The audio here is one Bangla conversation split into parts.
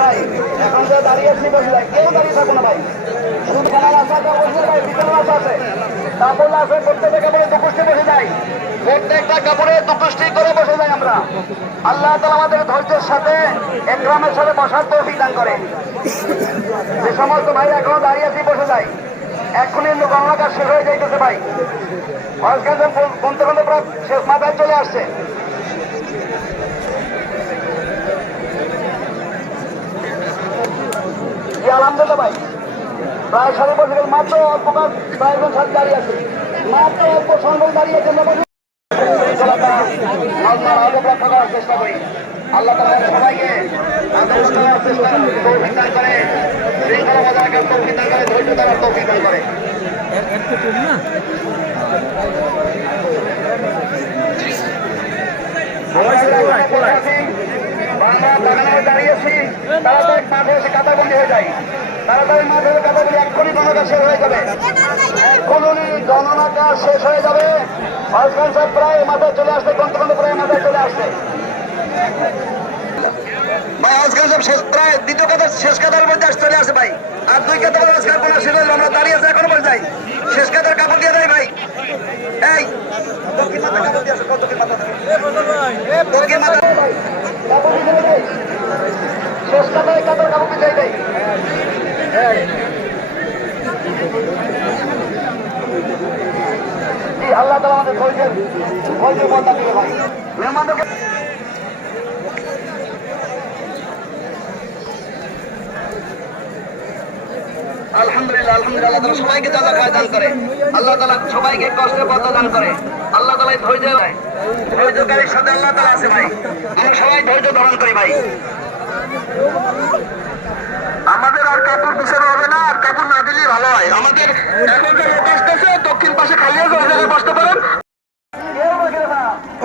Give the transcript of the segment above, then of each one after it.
ভাই এখন তো দাঁড়িয়ে আছি, বসে যায়, কেউ দাঁড়িয়ে থাকো না ভাই। শুধু খেলার আশাটা বসে ভাই, বিছানার আশা আছে, কাপড় আছে, প্রত্যেকটা কাপড়ে দুপুষ্টি বসে যায়, প্রত্যেকটা কাপড়ে দুপুষ্টি করে বসে যাই আমরা। আল্লাহ তাআলা আমাদের ধৈর্যের সাথে একরামের সাথে বসার তৌফিক দান করে। যে সমস্ত ভাই এখনো দাঁড়িয়ে আছি, বসে যায়, এক্ষুনি গণনা কাজ শেষ হয়ে যাইতেছে ভাই। বলতে বলতে প্রায় শেষ মাথায় চলে আসছে। আলহামদুলিল্লাহ ভাই, প্রায় সাড়ে বছর মাত্র অল্প প্রায়জন সাথে দাঁড়িয়ে আছে, মাত্র অল্প সংখ্যক দাঁড়িয়ে আছে। করার চেষ্টা করি, আল্লাহ তাআলা সবাইকে তৌফিক দান করে, শৃঙ্খলা বজায় রাখার তৌফিক দান করে, ধৈর্য ধরার তৌফিক দান করে। দাঁড়িয়েছি, তাড়াতাড়ি মাঠে এসে কাদাবন্দি হয়ে যায়, তাড়াতাড়ি মাঠে কাদাবন্দি, এক্ষুনি গণনা শেষ হয়ে যাবে, এক্ষুনি গণনা কাজ শেষ হয়ে যাবে। ভাইস সাহেব প্রায় মাথায় চলে আসছে, গন্তব্য প্রায় মাথায় চলে আসছে ভাই। আজকাল সব শেষ, প্রায় দ্বিতীয় কাতার শেষ কাতার মধ্যে চলে আসে ভাই, আর দুই কাতার আজকাল কোনো শেষ হলো, আমরা দাঁড়িয়ে আছে এখনো পরে যাই, শেষ কাতার কাপড় দিয়ে দেয় ভাই। এই দক্ষিণ মাথা কাপড় দিয়ে আসে, দক্ষিণ মাথা, দক্ষিণ মাথা কাপড় দিয়ে দেয়, শেষ কাতারে কাতার কাপড় দিয়ে দেয়। আল্লাহ তাআলা আমাদের ধৈর্যের বন্ধা দিবে ভাই। মেহমানদেরকে আলহামদুলিল্লাহ, আলহামদুলিল্লাহ, আল্লাহ তাআলা সবাইকে জাযা খায় দান করে, আল্লাহ তাআলা সবাইকে কষ্টের পথ দান করে, আল্লাহ তাআলা ধৈর্য দেয়, ধৈর্যকারীর সাথে আল্লাহ তাআলা আছে ভাই। আমরা সবাই ধৈর্য ধারণ করি ভাই। আমাদের আর কাপড় পিছনে হবে না, আর কাপড় না দিলেই ভালো হয়। আমাদের এখন যে লোক আসতেছে দক্ষিণ পাশে খালি আছে, ওই জায়গায় বসতে পারেন।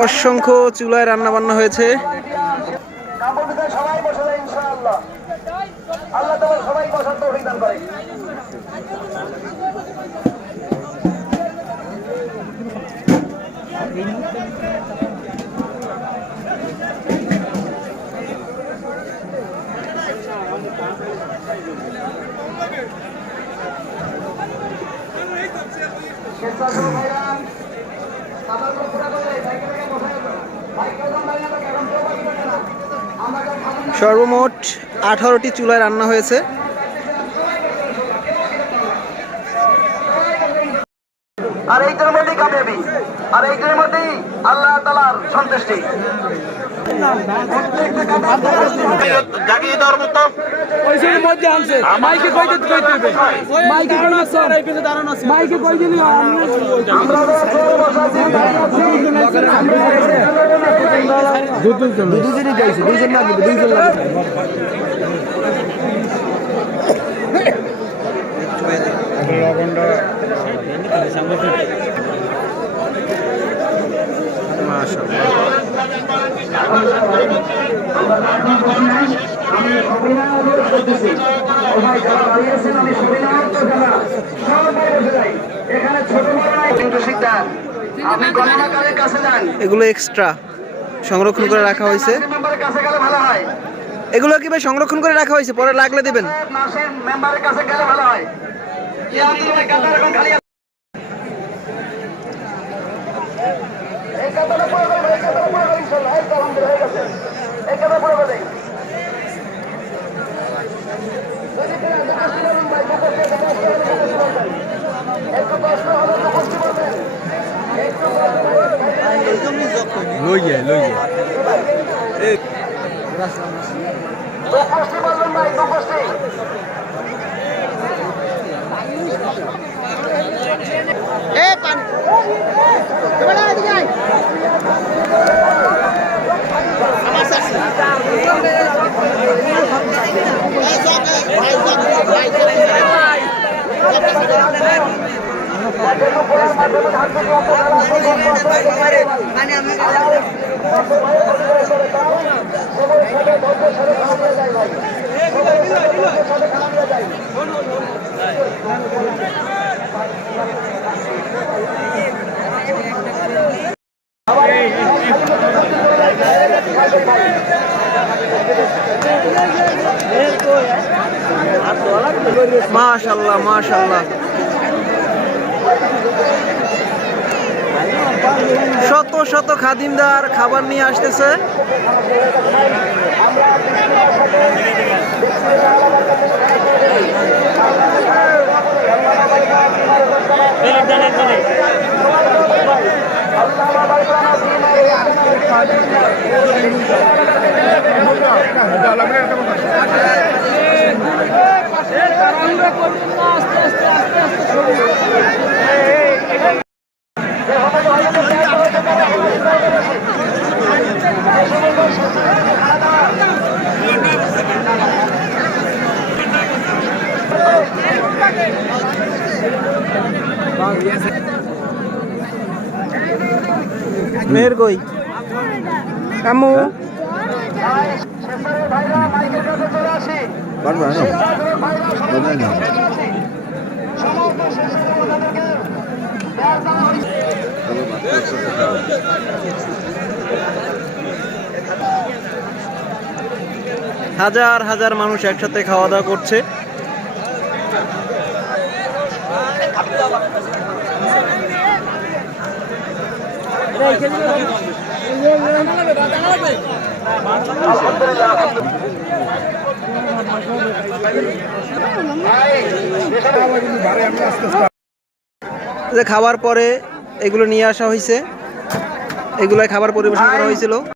অসংখ্য চুলায় রান্না বান্না হয়েছে। কাপড় পিছনে সবাই বসে যায় ইনশাআল্লাহ, আল্লাহ তাআলা সবাই বসার তৌফিক দান করে। সর্বমোট 18টি চুলায় রান্না হয়েছে। আর এইটার মধ্যেই কামিয়াবি, আর এইটার মধ্যেই আল্লাহ তাআলার সন্তুষ্টি। জাগিয়ে দেওয়ার মতো ওইসের মধ্যে আনছে মাইকে কই দিতে কইতে মাইকে কোন আছে আর এই পিছে দাঁড়ানো আছে মাইকে কই দিলি আমরা দুজনই যাইছে, দুজন না দুজন লাগবে। লবণটা এগুলো এক্সট্রা সংরক্ষণ করে রাখা হয়েছে। এগুলো কি ভাই সংরক্ষণ করে রাখা হয়েছে, পরে লাগলে দিবেন? মেম্বারের কাছে গেলে ভালো হয়। লইয়া আমার মাশাআল্লাহ মাশাআল্লাহ, শত শত খাদিমদার খাবার নিয়ে আসতেছে। মেহের কই কামু হাজার হাজার মানুষ একসাথে খাওয়া দাওয়া করছে। খাওয়ার পরে এগুলো নিয়ে আসা হয়েছে, এগুলো খাবার পরিবেশন করা হয়েছিল।